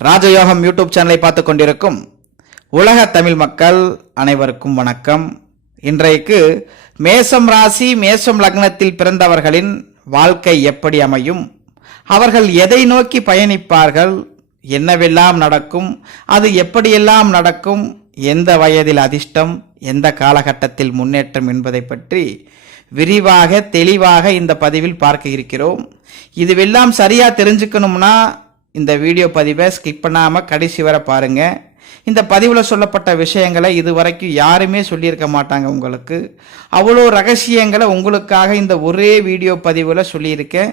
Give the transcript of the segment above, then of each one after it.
ராஜயோகம் யூடியூப் சேனலை பார்த்து கொண்டிருக்கும் உலக தமிழ் மக்கள் அனைவருக்கும் வணக்கம். இன்றைக்கு மேசம் ராசி மேசம் லக்னத்தில் பிறந்தவர்களின் வாழ்க்கை எப்படி அமையும்? அவர்கள் எதை நோக்கி பயணிப்பார்கள்? என்னவெல்லாம் நடக்கும்? அது எப்படியெல்லாம் நடக்கும்? எந்த வயதில் அதிர்ஷ்டம்? எந்த காலகட்டத்தில் முன்னேற்றம் என்பதை பற்றி விரிவாக தெளிவாக இந்த பதிவில் பார்க்க இருக்கிறோம். இதுவெல்லாம் சரியாக தெரிஞ்சுக்கணும்னா இந்த வீடியோ பதிவை ஸ்கிப் பண்ணாமல் கடைசி வரை பாருங்க. இந்த பதிவில் சொல்லப்பட்ட விஷயங்களை இதுவரைக்கும் யாருமே சொல்லியிருக்க மாட்டாங்க உங்களுக்கு. அவ்வளோ ரகசியங்களை உங்களுக்காக இந்த ஒரே வீடியோ பதிவில் சொல்லியிருக்கேன்.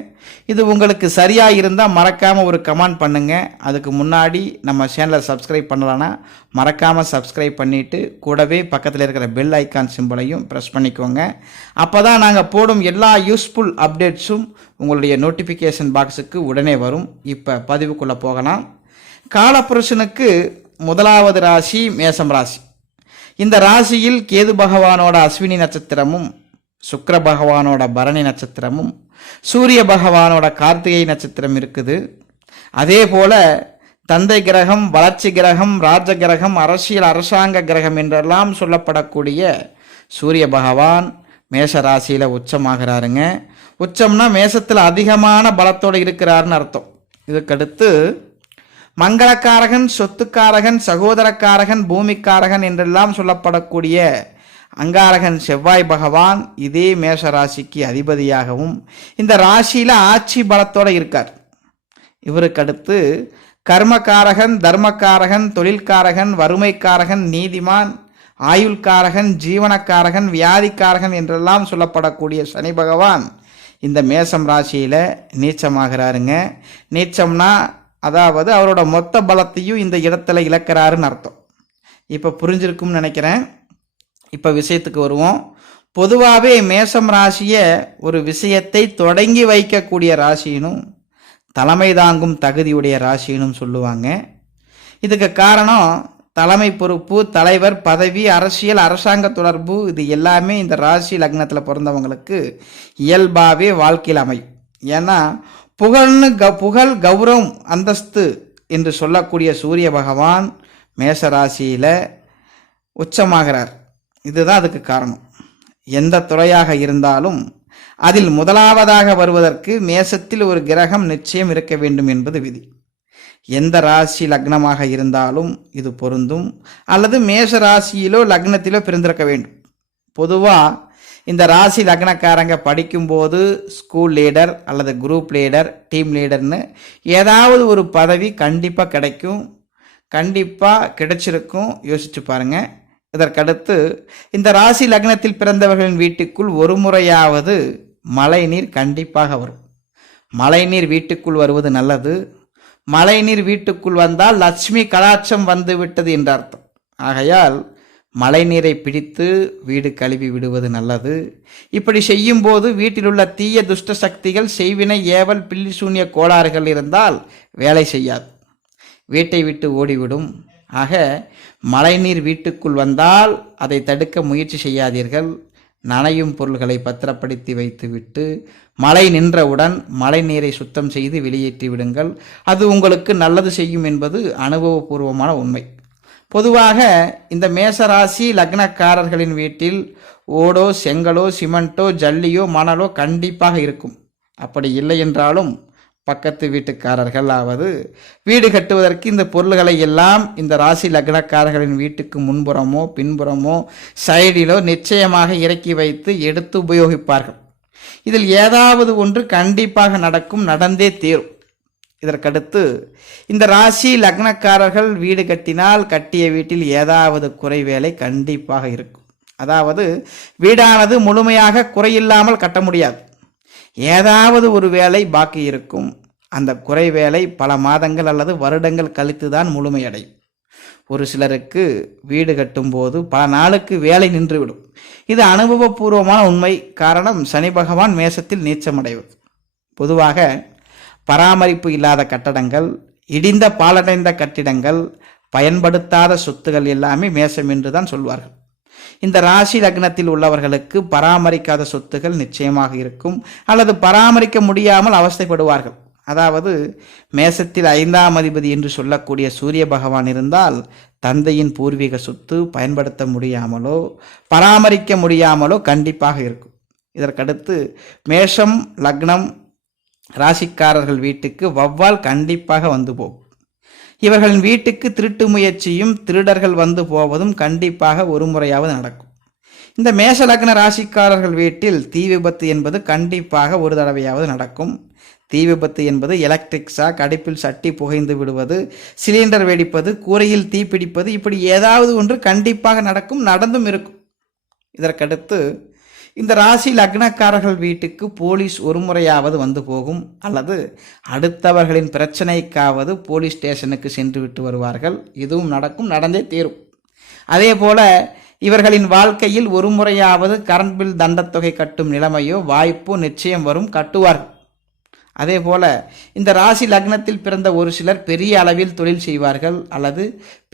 இது உங்களுக்கு சரியாக இருந்தால் மறக்காமல் ஒரு கமெண்ட் பண்ணுங்கள் அதுக்கு முன்னாடி நம்ம சேனலை சப்ஸ்கிரைப் பண்ணலான்னா மறக்காமல் சப்ஸ்கிரைப் பண்ணிவிட்டு கூடவே பக்கத்தில் இருக்கிற பெல் ஐக்கான் சிம்பிளையும் ப்ரெஸ் பண்ணிக்கோங்க. அப்போ தான் நாங்கள் போடும் எல்லா யூஸ்ஃபுல் அப்டேட்ஸும் உங்களுடைய நோட்டிஃபிகேஷன் பாக்ஸுக்கு உடனே வரும். இப்போ பதிவுக்குள்ளே போகலாம். காலப்புருஷனுக்கு முதலாவது ராசி மேசம் ராசி. இந்த ராசியில் கேது பகவானோட அஸ்வினி நட்சத்திரமும் சுக்கர பகவானோட பரணி நட்சத்திரமும் சூரிய பகவானோட கார்த்திகை நட்சத்திரம் இருக்குது. அதே போல தந்தை கிரகம் வளர்ச்சி கிரகம் ராஜ கிரகம் அரசியல் அரசாங்க கிரகம் என்றெல்லாம் சொல்லப்படக்கூடிய சூரிய பகவான் மேஷ ராசியில் உச்சமாகிறாருங்க. உச்சம்னா மேசத்தில் அதிகமான பலத்தோடு இருக்கிறாருன்னு அர்த்தம். இதுக்கடுத்து மங்களக்காரகன் சொத்துக்காரகன் சகோதரக்காரகன் பூமிக்காரகன் என்றெல்லாம் சொல்லப்படக்கூடிய அங்காரகன் செவ்வாய் பகவான் இதே மேஷ ராசிக்கு அதிபதியாகவும் இந்த ராசியில் ஆட்சி பலத்தோடு இருக்கார். இவருக்கு அடுத்து கர்மக்காரகன் தர்மக்காரகன் தொழில்காரகன் வறுமைக்காரகன் நீதிமான் ஆயுள்காரகன் ஜீவனக்காரகன் வியாதிக்காரகன் என்றெல்லாம் சொல்லப்படக்கூடிய சனி பகவான் இந்த மேசம் ராசியில் நீச்சமாகிறாருங்க. நீச்சம்னா அதாவது அவரோட மொத்த பலத்தையும் இந்த இடத்துல இழக்கிறாருன்னு அர்த்தம். இப்போ புரிஞ்சிருக்கும்னு நினைக்கிறேன். இப்போ விஷயத்துக்கு வருவோம். பொதுவாகவே மேசம் ராசியை ஒரு விஷயத்தை தொடங்கி வைக்கக்கூடிய ராசினும் தலைமை தாங்கும் தகுதியுடைய ராசினும் சொல்லுவாங்க. இதுக்கு காரணம் தலைமை பொறுப்பு தலைவர் பதவி அரசியல் அரசாங்க தொடர்பு இது எல்லாமே இந்த ராசி லக்னத்தில் பிறந்தவங்களுக்கு இயல்பாகவே வாழ்க்கையில் அமையும். ஏன்னா புகழ்னு க புகழ் கௌரவம் அந்தஸ்து என்று சொல்லக்கூடிய சூரிய பகவான் மேச ராசியில் உச்சமாகிறார். இதுதான் அதுக்கு காரணம். எந்த துறையாக இருந்தாலும் அதில் முதலாவதாக வருவதற்கு மேசத்தில் ஒரு கிரகம் நிச்சயம் இருக்க வேண்டும் என்பது விதி. எந்த ராசி லக்னமாக இருந்தாலும் இது பொருந்தும். அல்லது மேஷ ராசியிலோ லக்னத்திலோ பிறந்திருக்க வேண்டும். பொதுவாக இந்த ராசி லக்னக்காரங்க படிக்கும்போது ஸ்கூல் லீடர் அல்லது குரூப் லீடர் டீம் லீடர்னு ஏதாவது ஒரு பதவி கண்டிப்பாக கிடைக்கும். கண்டிப்பாக கிடைச்சிருக்கும். யோசிச்சு பாருங்க. இதற்கடுத்து இந்த ராசி லக்னத்தில் பிறந்தவர்களின் வீட்டுக்குள் ஒரு முறையாவது மழை நீர் கண்டிப்பாக வரும். மழை நீர் வீட்டுக்குள் வருவது நல்லது. மழை நீர் வீட்டுக்குள் வந்தால் லட்சுமி கலாச்சம் வந்துவிட்டது என்ற அர்த்தம் ஆகையால் மழை நீரை பிடித்து வீடு கழுவி விடுவது நல்லது. இப்படி செய்யும்போது வீட்டில் உள்ள தீய துஷ்ட சக்திகள் செய்வினை ஏவல் பில்லி சூன்ய கோளாறுகள் இருந்தால் வேலை செய்யாது. வீட்டை விட்டு ஓடிவிடும். ஆக மழைநீர் வீட்டுக்குள் வந்தால் அதை தடுக்க முயற்சி செய்யாதீர்கள். நனையும் பொருள்களை பத்திரப்படுத்தி வைத்துவிட்டு மழை நின்றவுடன் மழை நீரை சுத்தம் செய்து வெளியேற்றி விடுங்கள். அது உங்களுக்கு நல்லது செய்யும் என்பது அனுபவபூர்வமான உண்மை. பொதுவாக இந்த மேசராசி லக்னக்காரர்களின் வீட்டில் ஓடோ செங்கலோ சிமெண்ட்டோ ஜல்லியோ மணலோ கண்டிப்பாக இருக்கும். அப்படி இல்லை என்றாலும் பக்கத்து வீட்டுக்காரர்கள் ஆவது வீடு கட்டுவதற்கு இந்த பொருள்களை எல்லாம் இந்த ராசி லக்னக்காரர்களின் வீட்டுக்கு முன்புறமோ பின்புறமோ சைடிலோ நிச்சயமாக இறக்கி வைத்து எடுத்து உபயோகிப்பார்கள். இதில் ஏதாவது ஒன்று கண்டிப்பாக நடக்கும் நடந்தே தீரும். இதற்கடுத்து இந்த ராசி லக்னக்காரர்கள் வீடு கட்டினால் கட்டிய வீட்டில் ஏதாவது குறை வேலை கண்டிப்பாக இருக்கும். அதாவது வீடானது முழுமையாக குறையில்லாமல் கட்ட முடியாது. ஏதாவது ஒரு வேலை பாக்கி இருக்கும். அந்த குறை வேலை பல மாதங்கள் அல்லது வருடங்கள் கழித்து தான் முழுமையடையும். ஒரு சிலருக்கு வீடு கட்டும்போது பல நாளுக்கு வேலை நின்றுவிடும். இது அனுபவபூர்வமான உண்மை. காரணம் சனி பகவான் மேசத்தில் நீச்சமடைவது. பொதுவாக பராமரிப்பு இல்லாத கட்டடங்கள் இடிந்த பாலடைந்த கட்டிடங்கள் பயன்படுத்தாத சொத்துகள் எல்லாமே மேசம் என்று தான் சொல்வார்கள். இந்த ராசி லக்னத்தில் உள்ளவர்களுக்கு பராமரிக்காத சொத்துகள் நிச்சயமாக இருக்கும். அல்லது பராமரிக்க முடியாமல் அவஸ்தைப்படுவார்கள். அதாவது மேசத்தில் ஐந்தாம் அதிபதி என்று சொல்லக்கூடிய சூரிய பகவான் இருந்தால் தந்தையின் பூர்வீக சொத்து பயன்படுத்த முடியாமலோ பராமரிக்க முடியாமலோ கண்டிப்பாக இருக்கும். இதற்கடுத்து மேஷம் லக்னம் ராசிக்காரர்கள் வீட்டுக்கு வவ்வால் கண்டிப்பாக வந்து போகும். இவர்களின் வீட்டுக்கு திருட்டு முயற்சியும் திருடர்கள் வந்து போவதும் கண்டிப்பாக ஒரு முறையாவது நடக்கும். இந்த மேஷ லக்ன ராசிக்காரர்கள் வீட்டில் தீ விபத்து என்பது கண்டிப்பாக ஒரு தடவையாவது நடக்கும். தீ விபத்து என்பது எலக்ட்ரிக் ஷாக் அடுப்பில் சட்டி புகைந்து விடுவது சிலிண்டர் வெடிப்பது கூரையில் தீப்பிடிப்பது இப்படி ஏதாவது ஒன்று கண்டிப்பாக நடக்கும் நடந்தும் இருக்கும். இதற்கடுத்து இந்த ராசி லக்னக்காரர்கள் வீட்டுக்கு போலீஸ் ஒரு முறையாவது வந்து போகும். அல்லது அடுத்தவர்களின் பிரச்சனைக்காவது போலீஸ் ஸ்டேஷனுக்கு சென்று விட்டு வருவார்கள். இதுவும் நடக்கும் நடந்தே தீரும். அதே போல இவர்களின் வாழ்க்கையில் ஒரு முறையாவது கரண்ட் பில் தண்டத்தொகை கட்டும் நிலைமையோ வாய்ப்போ நிச்சயம் வரும். கட்டுவார்கள். அதே போல இந்த ராசி லக்னத்தில் பிறந்த ஒரு சிலர் பெரிய அளவில் தொழில் செய்வார்கள் அல்லது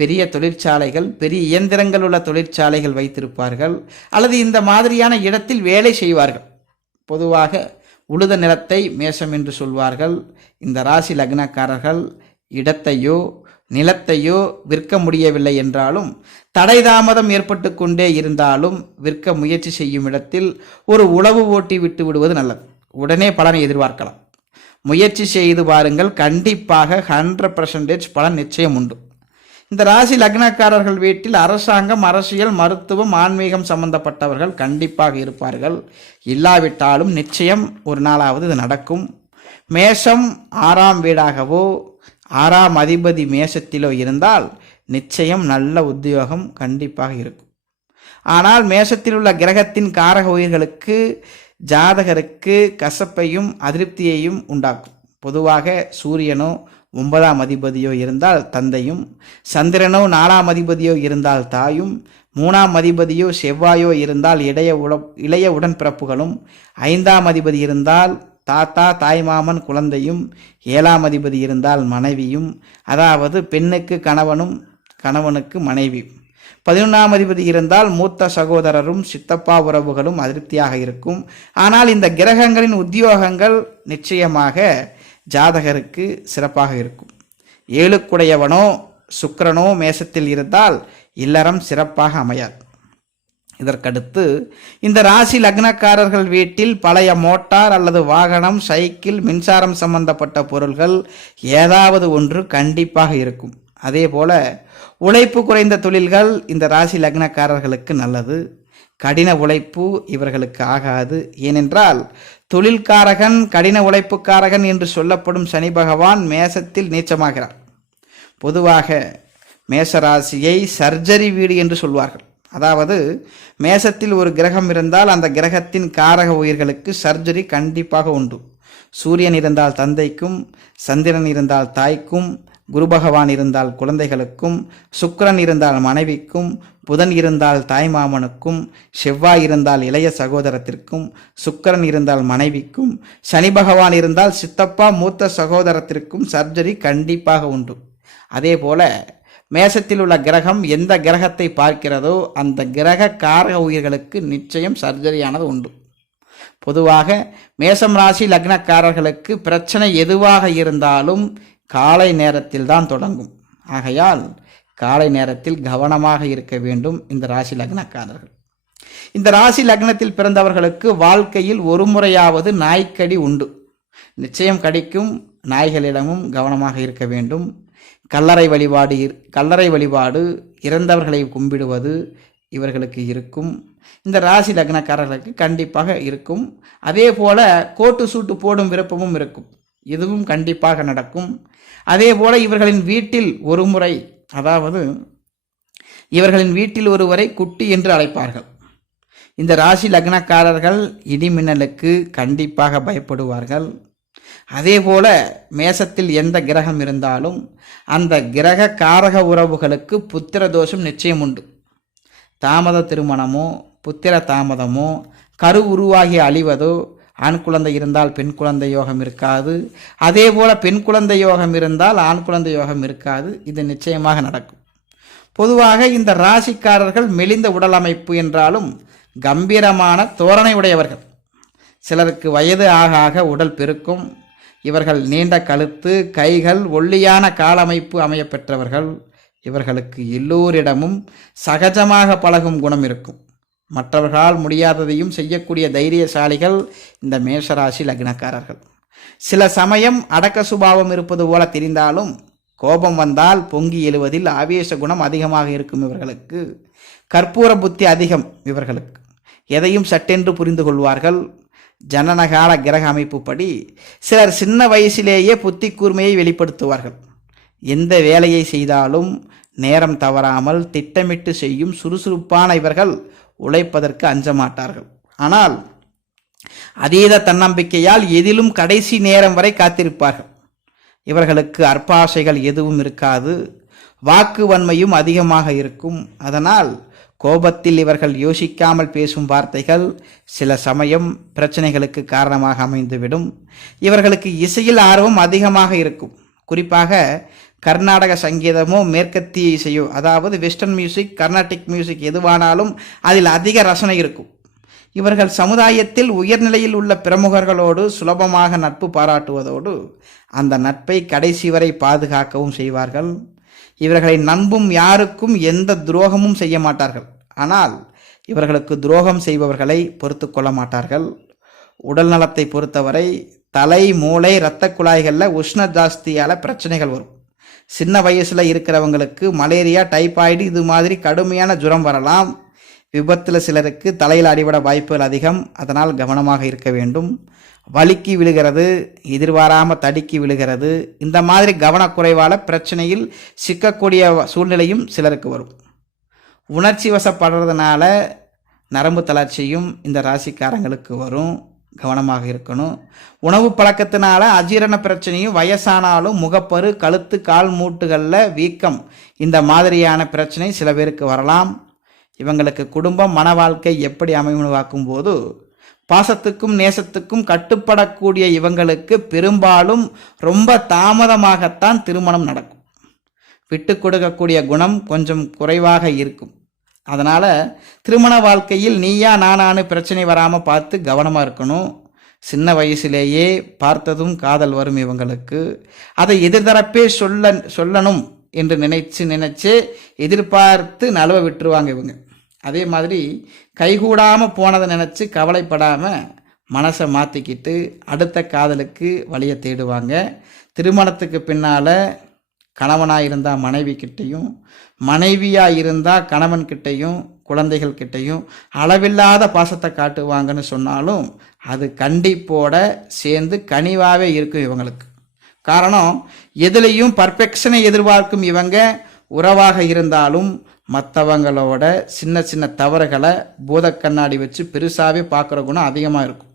பெரிய தொழிற்சாலைகள் பெரிய இயந்திரங்கள் உள்ள தொழிற்சாலைகள் வைத்திருப்பார்கள் அல்லது இந்த மாதிரியான இடத்தில் வேலை செய்வார்கள். பொதுவாக உழுத நிலத்தை மேஷம் என்று சொல்வார்கள். இந்த ராசி லக்னக்காரர்கள் இடத்தையோ நிலத்தையோ விற்க முடியவில்லை என்றாலும் தடை தாமதம் ஏற்பட்டு கொண்டே இருந்தாலும் விற்க முயற்சி செய்யும் இடத்தில் ஒரு உழவு ஓட்டி விட்டு விடுவது நல்லது. உடனே பலனை எதிர்பார்க்கலாம். முயற்சி செய்து பாருங்கள். கண்டிப்பாக ஹண்ட்ரட் பர்சன்டேஜ் பலன் நிச்சயம் உண்டு. இந்த ராசி லக்னக்காரர்கள் வீட்டில் அரசாங்கம் அரசியல் மருத்துவம் ஆன்மீகம் சம்பந்தப்பட்டவர்கள் கண்டிப்பாக இருப்பார்கள். இல்லாவிட்டாலும் நிச்சயம் ஒரு நாளாவது இது நடக்கும். மேஷம் ஆறாம் வீடாகவோ ஆறாம் அதிபதி மேஷத்திலோ இருந்தால் நிச்சயம் நல்ல உத்தியோகம் கண்டிப்பாக இருக்கும். ஆனால் மேஷத்தில் உள்ள கிரகத்தின் காரக உயிர்களுக்கு ஜாதகருக்கு கசப்பையும் அதிருப்தியையும் உண்டாக்கும். பொதுவாக சூரியனோ ஒன்பதாம் அதிபதியோ இருந்தால் தந்தையும் சந்திரனோ நாலாம் அதிபதியோ இருந்தால் தாயும் மூணாம் அதிபதியோ செவ்வாயோ இருந்தால் இடைய உட இளைய உடன்பிறப்புகளும் ஐந்தாம் அதிபதி இருந்தால் தாத்தா தாய்மாமன் குழந்தையும் ஏழாம் அதிபதி இருந்தால் மனைவியும் அதாவது பெண்ணுக்கு கணவனும் கணவனுக்கு மனைவியும். பதினொன்றாம் அதிபதி இருந்தால் மூத்த சகோதரரும் சித்தப்பா உறவுகளும் அதிருப்தியாக இருக்கும். ஆனால் இந்த கிரகங்களின் உத்தியோகங்கள் நிச்சயமாக ஜாதகருக்கு சிறப்பாக இருக்கும். ஏழுக்குடையவனோ சுக்கரனோ மேசத்தில் இருந்தால் இல்லறம் சிறப்பாக அமையாது. இதற்கடுத்து இந்த ராசி லக்னக்காரர்கள் வீட்டில் பழைய மோட்டார் அல்லது வாகனம் சைக்கிள் மின்சாரம் சம்பந்தப்பட்ட பொருள்கள் ஏதாவது ஒன்று கண்டிப்பாக இருக்கும். அதே போல உழைப்பு குறைந்த தொழில்கள் இந்த ராசி லக்னக்காரர்களுக்கு நல்லது. கடின உழைப்பு இவர்களுக்கு ஆகாது. ஏனென்றால் தொழில்காரகன் கடின உழைப்புக்காரகன் என்று சொல்லப்படும் சனி பகவான் மேசத்தில் நீச்சமாகிறார். பொதுவாக மேசராசியை சர்ஜரி வீடு என்று சொல்வார்கள். அதாவது மேசத்தில் ஒரு கிரகம் இருந்தால் அந்த கிரகத்தின் காரக உயிர்களுக்கு சர்ஜரி கண்டிப்பாக உண்டு. சூரியன் இருந்தால் தந்தைக்கும் சந்திரன் இருந்தால் தாய்க்கும் குரு பகவான் இருந்தால் குழந்தைகளுக்கும் சுக்கரன் இருந்தால் மனைவிக்கும் புதன் இருந்தால் தாய்மாமனுக்கும் செவ்வாய் இருந்தால் இளைய சகோதரத்திற்கும் சுக்கரன் இருந்தால் மனைவிக்கும் சனி பகவான் இருந்தால் சித்தப்பா மூத்த சகோதரத்திற்கும் சர்ஜரி கண்டிப்பாக உண்டு. அதே போல மேசத்தில் உள்ள கிரகம் எந்த கிரகத்தை பார்க்கிறதோ அந்த கிரக காரக உயிர்களுக்கு நிச்சயம் சர்ஜரியானது உண்டு. பொதுவாக மேசம் ராசி லக்னக்காரர்களுக்கு பிரச்சனை எதுவாக இருந்தாலும் காலை நேரத்தில் தான் தொடங்கும். ஆகையால் காலை நேரத்தில் கவனமாக இருக்க வேண்டும் இந்த ராசி லக்னக்காரர்கள். இந்த ராசி லக்னத்தில் பிறந்தவர்களுக்கு வாழ்க்கையில் ஒரு முறையாவது நாய்க்கடி உண்டு. நிச்சயம் கடிக்கும். நாய்களிடமும் கவனமாக இருக்க வேண்டும். கல்லறை வழிபாடு கல்லறை வழிபாடு இறந்தவர்களை கும்பிடுவது இவர்களுக்கு இருக்கும். இந்த ராசி லக்னக்காரர்களுக்கு கண்டிப்பாக இருக்கும். அதே போல கோட்டு சூட்டு போடும் விருப்பமும் இருக்கும். இதுவும் கண்டிப்பாக நடக்கும். அதே போல இவர்களின் வீட்டில் ஒரு முறை அதாவது இவர்களின் வீட்டில் ஒருவரை குட்டி என்று அழைப்பார்கள். இந்த ராசி லக்னக்காரர்கள் இடிமின்னலுக்கு கண்டிப்பாக பயப்படுவார்கள். அதே போல மேசத்தில் எந்த கிரகம் இருந்தாலும் அந்த கிரக காரக உறவுகளுக்கு புத்திர தோஷம் நிச்சயம் உண்டு. தாமத திருமணமோ புத்திர தாமதமோ கரு உருவாகி அழிவதோ ஆண் குழந்தை இருந்தால் பெண் குழந்தை யோகம் இருக்காது. அதே போல் பெண் குழந்தை யோகம் இருந்தால் ஆண் குழந்தை யோகம் இருக்காது. இது நிச்சயமாக நடக்கும். பொதுவாக இந்த ராசிக்காரர்கள் மெலிந்த உடல் அமைப்பு என்றாலும் கம்பீரமான தோரணை உடையவர்கள். சிலருக்கு வயது ஆக ஆக உடல் பெருக்கும். இவர்கள் நீண்ட கழுத்து கைகள் ஒல்லியான காலமைப்பு அமையப்பெற்றவர்கள் இவர்களுக்கு எல்லோரிடமும் சகஜமாக பழகும் குணம் இருக்கும். மற்றவர்களால் முடியாததையும் செய்யக்கூடிய தைரியசாலிகள் இந்த மேஷராசி லக்னக்காரர்கள். சில சமயம் அடக்க சுபாவம் இருப்பது போல தெரிந்தாலும் கோபம் வந்தால் பொங்கி எழுவதில் ஆவேச குணம் அதிகமாக இருக்கும் இவர்களுக்கு. கற்பூர புத்தி அதிகம் இவர்களுக்கு. எதையும் சட்டென்று புரிந்து கொள்வார்கள். ஜனனகால கிரக அமைப்புப்படி சிலர் சின்ன வயசிலேயே புத்தி கூர்மையை வெளிப்படுத்துவார்கள். எந்த வேலையை செய்தாலும் நேரம் தவறாமல் திட்டமிட்டு செய்யும் சுறுசுறுப்பான இவர்கள் உழைப்பதற்கு அஞ்ச மாட்டார்கள் ஆனால் அதீத தன்னம்பிக்கையால் எதிலும் கடைசி நேரம் வரை காத்திருப்பார்கள். இவர்களுக்கு அற்பாசைகள் எதுவும் இருக்காது. வாக்கு வன்மையும் அதிகமாக இருக்கும். அதனால் கோபத்தில் இவர்கள் யோசிக்காமல் பேசும் வார்த்தைகள் சில சமயம் பிரச்சனைகளுக்கு காரணமாக அமைந்துவிடும். இவர்களுக்கு இசையில் ஆர்வம் அதிகமாக இருக்கும். குறிப்பாக கர்நாடக சங்கீதமோ மேற்கத்திய இசையோ அதாவது வெஸ்டர்ன் மியூசிக் கர்நாடிக் மியூசிக் எதுவானாலும் அதில் அதிக ரசனை இருக்கும். இவர்கள் சமுதாயத்தில் உயர்நிலையில் உள்ள பிரமுகர்களோடு சுலபமாக நட்பு பாராட்டுவதோடு அந்த நட்பை கடைசி வரை பாதுகாக்கவும் செய்வார்கள். இவர்களை நம்பும் யாருக்கும் எந்த துரோகமும் செய்ய மாட்டார்கள். ஆனால் இவர்களுக்கு துரோகம் செய்பவர்களை பொறுத்து கொள்ள மாட்டார்கள். உடல் நலத்தை பொறுத்தவரை தலை மூளை இரத்த குழாய்களில் உஷ்ண ஜாஸ்தியால் பிரச்சனைகள் வரும். சின்ன வயசில் இருக்கிறவங்களுக்கு மலேரியா டைபாய்டு இது மாதிரி கடுமையான ஜுரம் வரலாம். விபத்தில் சிலருக்கு தலையில் அடிபட வாய்ப்புகள் அதிகம். அதனால் கவனமாக இருக்க வேண்டும். வலிக்கு விழுகிறது எதிர்பாராமல் தடுக்கி விழுகிறது. இந்த மாதிரி கவனக்குறைவால் பிரச்சனையில் சிக்கக்கூடிய சூழ்நிலையும் சிலருக்கு வரும். உணர்ச்சி வசப்படுறதுனால நரம்பு தளர்ச்சியும் இந்த ராசிக்காரங்களுக்கு வரும். கவனமாக இருக்கணும். உணவு பழக்கத்தினால அஜீரண பிரச்சனையும் வயசானாலும் முகப்பரு கழுத்து கால் மூட்டுகளில் வீக்கம். இந்த மாதிரியான பிரச்சனை சில பேருக்கு வரலாம். இவங்களுக்கு குடும்பம் மன வாழ்க்கை எப்படி அமையும்னு போது பாசத்துக்கும் நேசத்துக்கும் கட்டுப்படக்கூடிய இவங்களுக்கு பெரும்பாலும் ரொம்ப தாமதமாகத்தான் திருமணம் நடக்கும். விட்டு கொடுக்கக்கூடிய குணம் கொஞ்சம் குறைவாக இருக்கும். அதனால் திருமண வாழ்க்கையில் நீயா நானானு பிரச்சனை வராமல் பார்த்து கவனமாக இருக்கணும். சின்ன வயசுலேயே பார்த்ததும் காதல் வரும் இவங்களுக்கு. அதை எதிர்தரப்பே சொல்ல சொல்லணும் என்று நினைச்சு நினைச்சு எதிர்பார்த்து நழுவ விட்டுருவாங்க இவங்க. அதே மாதிரி கைகூடாமல் போனதை நினச்சி கவலைப்படாமல் மனசை மாற்றிக்கிட்டு அடுத்த காதலுக்கு வழியை தேடுவாங்க. திருமணத்துக்கு பின்னால் கணவனாக இருந்தால் மனைவி கிட்டேயும் மனைவியாக இருந்தால் கணவன் கிட்டேயும் குழந்தைகள் கிட்டேயும் அளவில்லாத பாசத்தை காட்டுவாங்கன்னு சொன்னாலும் அது கண்டிப்போட சேர்ந்து கனிவாகவே இருக்கும் இவங்களுக்கு. காரணம் எதுலேயும் பர்ஃபெக்ஷனை எதிர்பார்க்கும் இவங்க உறவாக இருந்தாலும் மற்றவங்களோட சின்ன சின்ன தவறுகளை பூத கண்ணாடி வச்சு பெருசாகவே பார்க்குற குணம் அதிகமாக இருக்கும்.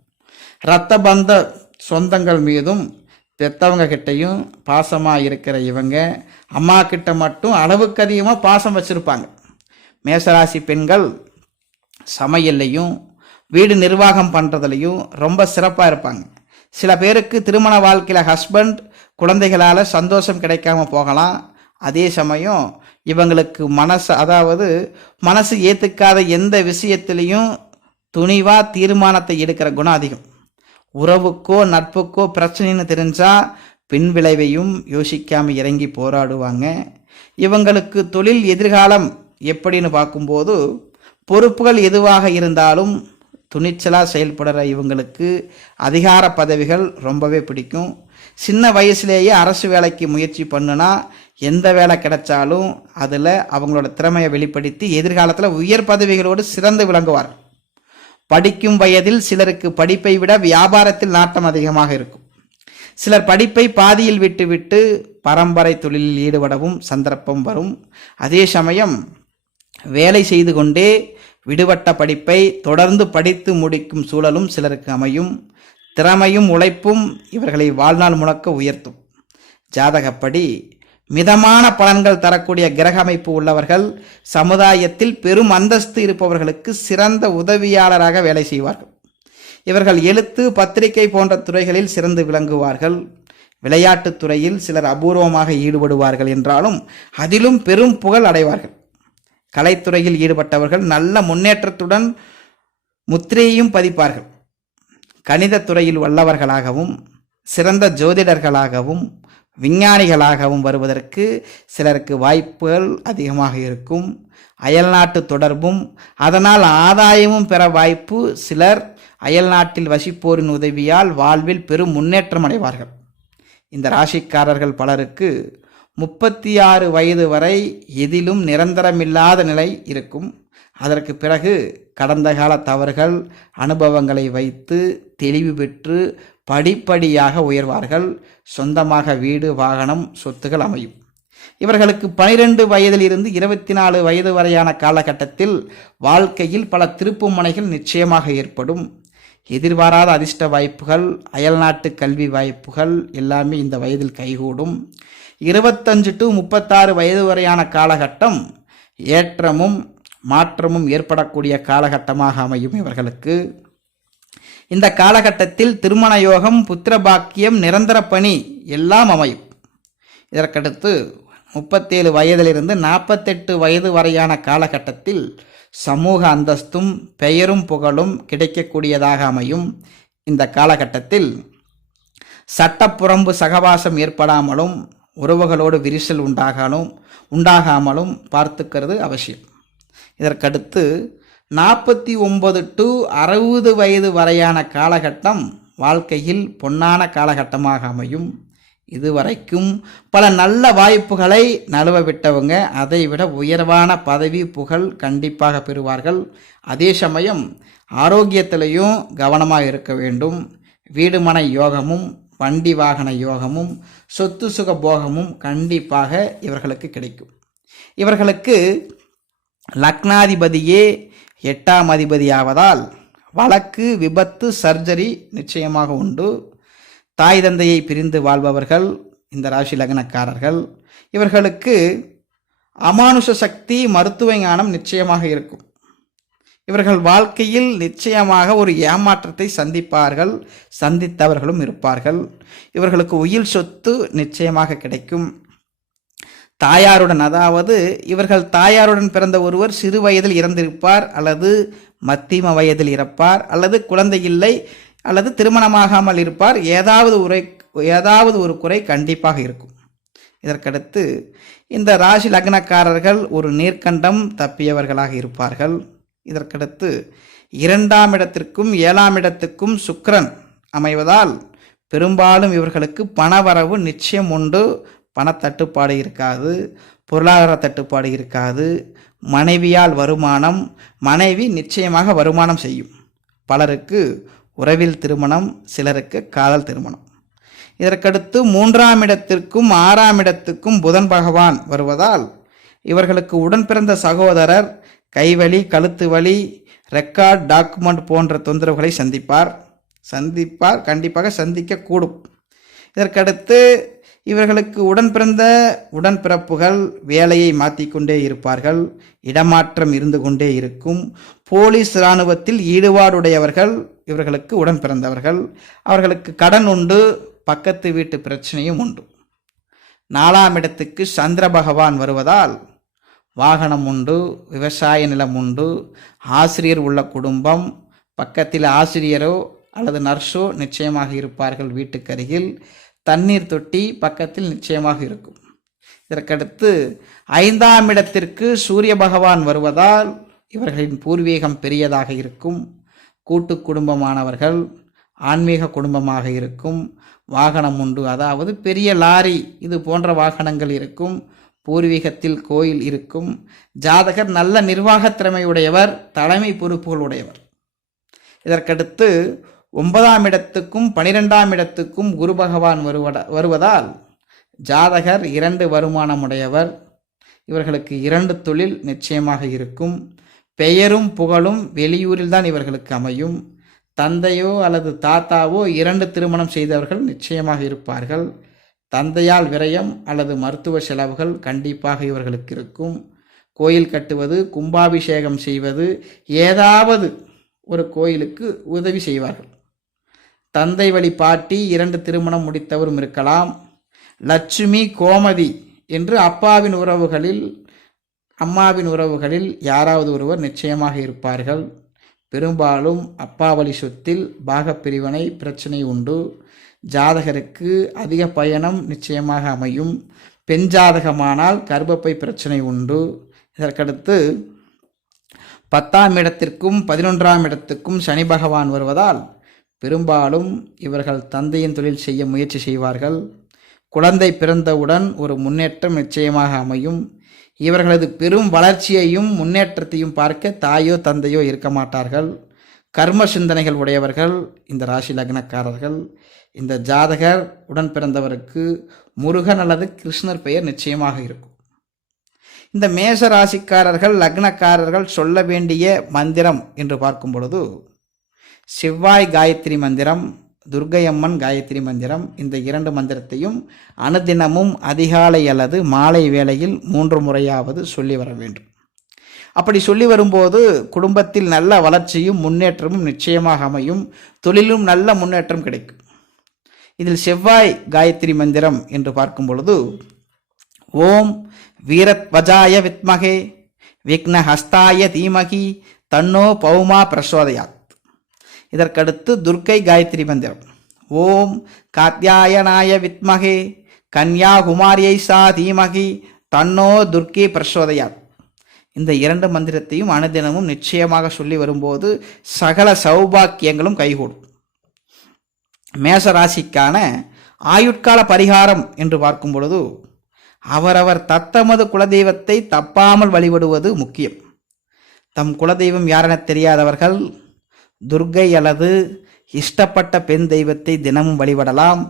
இரத்த பந்த சொந்தங்கள் மீதும் பெத்தவங்க கிட்டையும் பாசமாக இருக்கிற இவங்க அம்மா கிட்ட மட்டும் அளவுக்கு அதிகமாக பாசம் வச்சுருப்பாங்க. மேசராசி பெண்கள் சமையல்லையும் வீடு நிர்வாகம் பண்ணுறதுலையும் ரொம்ப சிறப்பாக இருப்பாங்க. சில பேருக்கு திருமண வாழ்க்கையில் ஹஸ்பண்ட் குழந்தைகளால் சந்தோஷம் கிடைக்காம போகலாம். அதே சமயம் இவங்களுக்கு மனசு அதாவது மனசு ஏற்றுக்காத எந்த விஷயத்துலேயும் துணிவாக தீர்மானத்தை எடுக்கிற குணம் அதிகம். உறவுக்கோ நட்புக்கோ பிரச்சனைன்னு தெரிஞ்சால் பின் விளைவையும் யோசிக்காமல் இறங்கி போராடுவாங்க. இவங்களுக்கு தொழில் எதிர்காலம் எப்படின்னு பார்க்கும்போது பொறுப்புகள் எதுவாக இருந்தாலும் துணிச்சலாக செயல்படுற இவங்களுக்கு அதிகார பதவிகள் ரொம்பவே பிடிக்கும். சின்ன வயசுலேயே அரசு வேலைக்கு முயற்சி பண்ணுனா எந்த வேலை கிடைச்சாலும் அதில் அவங்களோட திறமையை வெளிப்படுத்தி எதிர்காலத்தில் உயர் பதவிகளோடு சிறந்து விளங்குவார். படிக்கும் வயதில் சிலருக்கு படிப்பை விட வியாபாரத்தில் நாட்டம் அதிகமாக இருக்கும். சிலர் படிப்பை பாதியில் விட்டுவிட்டு பரம்பரை தொழிலில் ஈடுபடவும் சந்தர்ப்பம் வரும். அதே சமயம் வேலை செய்து கொண்டே விடுபட்ட படிப்பை தொடர்ந்து படித்து முடிக்கும் சூழலும் சிலருக்கு அமையும். திறமையும் உழைப்பும் இவர்களை வாழ்நாள் முழக்க உயர்த்தும். ஜாதகப்படி மிதமான பலன்கள் தரக்கூடிய கிரக அமைப்பு உள்ளவர்கள் சமுதாயத்தில் பெரும் அந்தஸ்து இருப்பவர்களுக்கு சிறந்த உதவியாளராக வேலை செய்வார்கள். இவர்கள் எழுத்து பத்திரிகை போன்ற துறைகளில் சிறந்து விளங்குவார்கள். விளையாட்டுத் துறையில் சிலர் அபூர்வமாக ஈடுபடுவார்கள் என்றாலும் அதிலும் பெரும் புகழ் அடைவார்கள். கலைத்துறையில் ஈடுபட்டவர்கள் நல்ல முன்னேற்றத்துடன் முத்திரையையும் பதிப்பார்கள். கணிதத்துறையில் வல்லவர்களாகவும் சிறந்த ஜோதிடர்களாகவும் விஞ்ஞானிகளாகவும் வருவதற்கு சிலருக்கு வாய்ப்புகள் அதிகமாக இருக்கும். அயல்நாட்டு தொடர்பும் அதனால் ஆதாயமும் பெற வாய்ப்பு சிலர் அயல்நாட்டில் வசிப்போரின் உதவியால் வாழ்வில் பெரும் முன்னேற்றம் அடைவார்கள். இந்த ராசிக்காரர்கள் பலருக்கு முப்பத்தி ஆறு வயது வரை எதிலும் நிரந்தரமில்லாத நிலை இருக்கும். அதற்கு பிறகு கடந்த கால தவறுகள் அனுபவங்களை வைத்து தெளிவு பெற்று படிப்படியாக உயர்வார்கள். சொந்தமாக வீடு வாகனம் சொத்துகள் அமையும். இவர்களுக்கு பனிரெண்டு வயதிலிருந்து இருபத்தி நாலு வயது வரையான காலகட்டத்தில் வாழ்க்கையில் பல திருப்புமுனைகள் நிச்சயமாக ஏற்படும். எதிர்பாராத அதிர்ஷ்ட வாய்ப்புகள் அயல்நாட்டு கல்வி வாய்ப்புகள் எல்லாமே இந்த வயதில் கைகூடும். இருபத்தஞ்சு டு முப்பத்தாறு வயது வரையான காலகட்டம் ஏற்றமும் மாற்றமும் ஏற்படக்கூடிய காலகட்டமாக அமையும் இவர்களுக்கு. இந்த காலகட்டத்தில் திருமண யோகம் புத்திர பாக்கியம் நிரந்தர பணி எல்லாம் அமையும். இதற்கடுத்து முப்பத்தேழு வயதிலிருந்து நாற்பத்தெட்டு வயது வரையான காலகட்டத்தில் சமூக அந்தஸ்தும் பெயரும் புகழும் கிடைக்கக்கூடியதாக அமையும். இந்த காலகட்டத்தில் சட்டப்புறம்பு சகவாசம் ஏற்படாமலும் உறவுகளோடு விரிசல் உண்டாகாலும் உண்டாகாமலும் பார்த்துக்கிறது அவசியம். இதற்கடுத்து நாற்பத்தி ஒன்பது டு அறுபது வயது வரையான காலகட்டம் வாழ்க்கையில் பொன்னான காலகட்டமாக அமையும். இதுவரைக்கும் பல நல்ல வாய்ப்புகளை நழுவ விட்டவங்க அதைவிட உயர்வான பதவி புகழ் கண்டிப்பாக பெறுவார்கள். அதே சமயம் ஆரோக்கியத்திலையும் கவனமாக இருக்க வேண்டும். வீடுமனை யோகமும் வண்டி வாகன யோகமும் சொத்து சுக போகமும் கண்டிப்பாக இவர்களுக்கு கிடைக்கும். இவர்களுக்கு லக்னாதிபதியே எட்டாம் அதிபதியாவதால் வழக்கு விபத்து சர்ஜரி நிச்சயமாக உண்டு. தாய் தந்தையை பிரிந்து வாழ்பவர்கள் இந்த ராசி லக்னக்காரர்கள் இவர்களுக்கு அமானுஷ சக்தி மருத்துவ ஞானம் நிச்சயமாக இருக்கும். இவர்கள் வாழ்க்கையில் நிச்சயமாக ஒரு ஏமாற்றத்தை சந்திப்பார்கள் சந்தித்தவர்களும் இருப்பார்கள். இவர்களுக்கு உயிர் சொத்து நிச்சயமாக கிடைக்கும். தாயாருடன் அதாவது இவர்கள் தாயாருடன் பிறந்த ஒருவர் சிறு வயதில் இறந்திருப்பார் அல்லது மத்தியம வயதில் இறப்பார் அல்லது குழந்தை இல்லை அல்லது திருமணமாகாமல் இருப்பார். ஏதாவது உரை ஏதாவது ஒரு குறை கண்டிப்பாக இருக்கும். இதற்கடுத்து இந்த ராசி லக்னக்காரர்கள் ஒரு நீர்க்கண்டம் தப்பியவர்களாக இருப்பார்கள். இதற்கடுத்து இரண்டாம் இடத்திற்கும் ஏழாம் இடத்துக்கும் சுக்கரன் அமைவதால் பெரும்பாலும் இவர்களுக்கு பணவரவு நிச்சயம் உண்டு. பணத்தட்டுப்பாடு இருக்காது பொருளாதார தட்டுப்பாடு இருக்காது மனைவியால் வருமானம் மனைவி நிச்சயமாக வருமானம் செய்யும். பலருக்கு உறவில் திருமணம் சிலருக்கு காதல் திருமணம். இதற்கடுத்து மூன்றாம் இடத்திற்கும் ஆறாம் இடத்துக்கும் புதன் பகவான் வருவதால் இவர்களுக்கு உடன் பிறந்த சகோதரர் கைவலி கழுத்து வலி ரெக்கார்ட் டாக்குமெண்ட் போன்ற தொந்தரவுகளை சந்திப்பார். சந்திப்பார் கண்டிப்பாக சந்திக்கக்கூடும். இதற்கடுத்து இவர்களுக்கு உடன் பிறந்த உடன்பிறப்புகள் வேலையை மாற்றிக்கொண்டே இருப்பார்கள். இடமாற்றம் இருந்து கொண்டே இருக்கும். போலீஸ் இராணுவத்தில் ஈடுபாடுடையவர்கள் இவர்களுக்கு உடன் பிறந்தவர்கள். அவர்களுக்கு கடன் உண்டு பக்கத்து வீட்டு பிரச்சனையும் உண்டு. நாலாம் இடத்துக்கு சந்திர பகவான் வருவதால் வாகனம் உண்டு விவசாய நிலம் உண்டு ஆசிரியர் உள்ள குடும்பம் பக்கத்தில் ஆசிரியரோ அல்லது நர்ஸோ நிச்சயமாக இருப்பார்கள் வீட்டுக்கு அருகில். தண்ணீர் தொட்டி பக்கத்தில் நிச்சயமாக இருக்கும். இதற்கடுத்து ஐந்தாம் இடத்திற்கு சூரிய பகவான் வருவதால் இவர்களின் பூர்வீகம் பெரியதாக இருக்கும். கூட்டு குடும்பமானவர்கள் ஆன்மீக குடும்பமாக இருக்கும். வாகனம் உண்டு அதாவது பெரிய லாரி இது போன்ற வாகனங்கள் இருக்கும். பூர்வீகத்தில் கோயில் இருக்கும். ஜாதகர் நல்ல நிர்வாகத் திறமையுடையவர் தலைமை பொறுப்புகள் உடையவர் இதற்கடுத்து ஒன்பதாம் இடத்துக்கும் பனிரெண்டாம் இடத்துக்கும் குரு பகவான் வருவட வருவதால் ஜாதகர் இரண்டு வருமானமுடையவர். இவர்களுக்கு இரண்டு தொழில் நிச்சயமாக இருக்கும். பெயரும் புகழும் வெளியூரில் தான் இவர்களுக்கு அமையும். தந்தையோ அல்லது தாத்தாவோ இரண்டு திருமணம் செய்தவர்கள் நிச்சயமாக இருப்பார்கள். தந்தையால் விரயம் அல்லது மருத்துவ செலவுகள் கண்டிப்பாக இவர்களுக்கு இருக்கும். கோயில் கட்டுவது கும்பாபிஷேகம் செய்வது ஏதாவது ஒரு கோயிலுக்கு உதவி செய்வார்கள். தந்தை வழி பாட்டி இரண்டு திருமணம் முடித்தவரும் இருக்கலாம். லட்சுமி கோமதி என்று அப்பாவின் உறவுகளில் அம்மாவின் உறவுகளில் யாராவது ஒருவர் நிச்சயமாக இருப்பார்கள். பெரும்பாலும் அப்பா வழி சொத்தில் பாகப்பிரிவினை பிரச்சனை உண்டு. ஜாதகருக்கு அதிக பயணம் நிச்சயமாக அமையும். பெண் ஜாதகமானால் கர்ப்பப்பை பிரச்சனை உண்டு. இதற்கடுத்து பத்தாம் இடத்திற்கும் பதினொன்றாம் இடத்துக்கும் சனி பகவான் வருவதால் பெரும்பாலும் இவர்கள் தந்தையின் தொழில் செய்ய முயற்சி செய்வார்கள். குழந்தை பிறந்தவுடன் ஒரு முன்னேற்றம் நிச்சயமாக அமையும். இவர்களது பெரும் வளர்ச்சியையும் முன்னேற்றத்தையும் பார்க்க தாயோ தந்தையோ இருக்க மாட்டார்கள். கர்ம சிந்தனைகள் உடையவர்கள் இந்த ராசி லக்னக்காரர்கள். இந்த ஜாதகர் உடன் பிறந்தவருக்கு முருகன் அல்லது கிருஷ்ணர் பெயர் நிச்சயமாக இருக்கும். இந்த மேச ராசிக்காரர்கள் லக்னக்காரர்கள் சொல்ல வேண்டிய மந்திரம் என்று பார்க்கும் பொழுது செவ்வாய் காயத்ரி மந்திரம் துர்கையம்மன் காயத்ரி மந்திரம் இந்த இரண்டு மந்திரத்தையும் அனுதினமும் அதிகாலை அல்லது மாலை வேளையில் மூன்று முறையாவது சொல்லி வர வேண்டும். அப்படி சொல்லி வரும்போது குடும்பத்தில் நல்ல வளர்ச்சியும் முன்னேற்றமும் நிச்சயமாக அமையும். தொழிலும் நல்ல முன்னேற்றம் கிடைக்கும். இதில் செவ்வாய் காயத்ரி மந்திரம் என்று பார்க்கும் பொழுது ஓம் வீரத்வஜாய வித்மகே விக்னஹஸ்தாய தீமகி தன்னோ பௌமா பிரசோதயாத். இதற்கடுத்து துர்க்கை காயத்ரி மந்திரம். ஓம் காத்தியாயனாய வித்மகே கன்யாகுமாரியை சா தீமகி தன்னோ துர்க்கி பிரசோதையார் இந்த இரண்டு மந்திரத்தையும் அனுதினமும் நிச்சயமாக சொல்லி வரும்போது சகல சௌபாக்கியங்களும் கைகூடும். மேச ராசிக்கான ஆயுட்கால பரிகாரம் என்று பார்க்கும் பொழுது அவரவர் தத்தமது குலதெய்வத்தை தப்பாமல் வழிபடுவது முக்கியம். தம் குலதெய்வம் யாரென தெரியாதவர்கள் துர்க்கை அல்லது இஷ்டப்பட்ட பெண் தெய்வத்தை தினமும் வழிபடலாம்.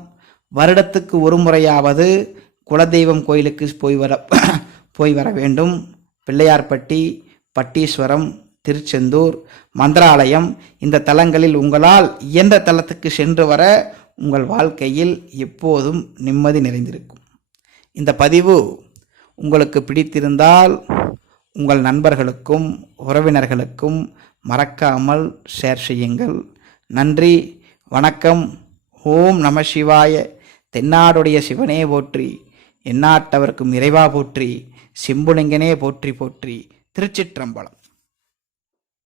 வருடத்துக்கு ஒரு முறையாவது குலதெய்வம் கோயிலுக்கு போய் வர போய் வர வேண்டும். பிள்ளையார்பட்டி பட்டீஸ்வரம் திருச்செந்தூர் மந்திராலயம் இந்த தலங்களில் உங்களால் இயன்ற தலத்துக்கு சென்று வர உங்கள் வாழ்க்கையில் எப்போதும் நிம்மதி நிறைந்திருக்கும். இந்த பதிவு உங்களுக்கு பிடித்திருந்தால் உங்கள் நண்பர்களுக்கும் உறவினர்களுக்கும் மறக்காமல் ஷேர் செய்யுங்கள். நன்றி வணக்கம். ஓம் நம சிவாய. தென்னாடுடைய சிவனே போற்றி எந்நாட்டவர்க்கும் இறைவா போற்றி சிம்புலிங்கனே போற்றி போற்றி திருச்சிற்றம்பலம்.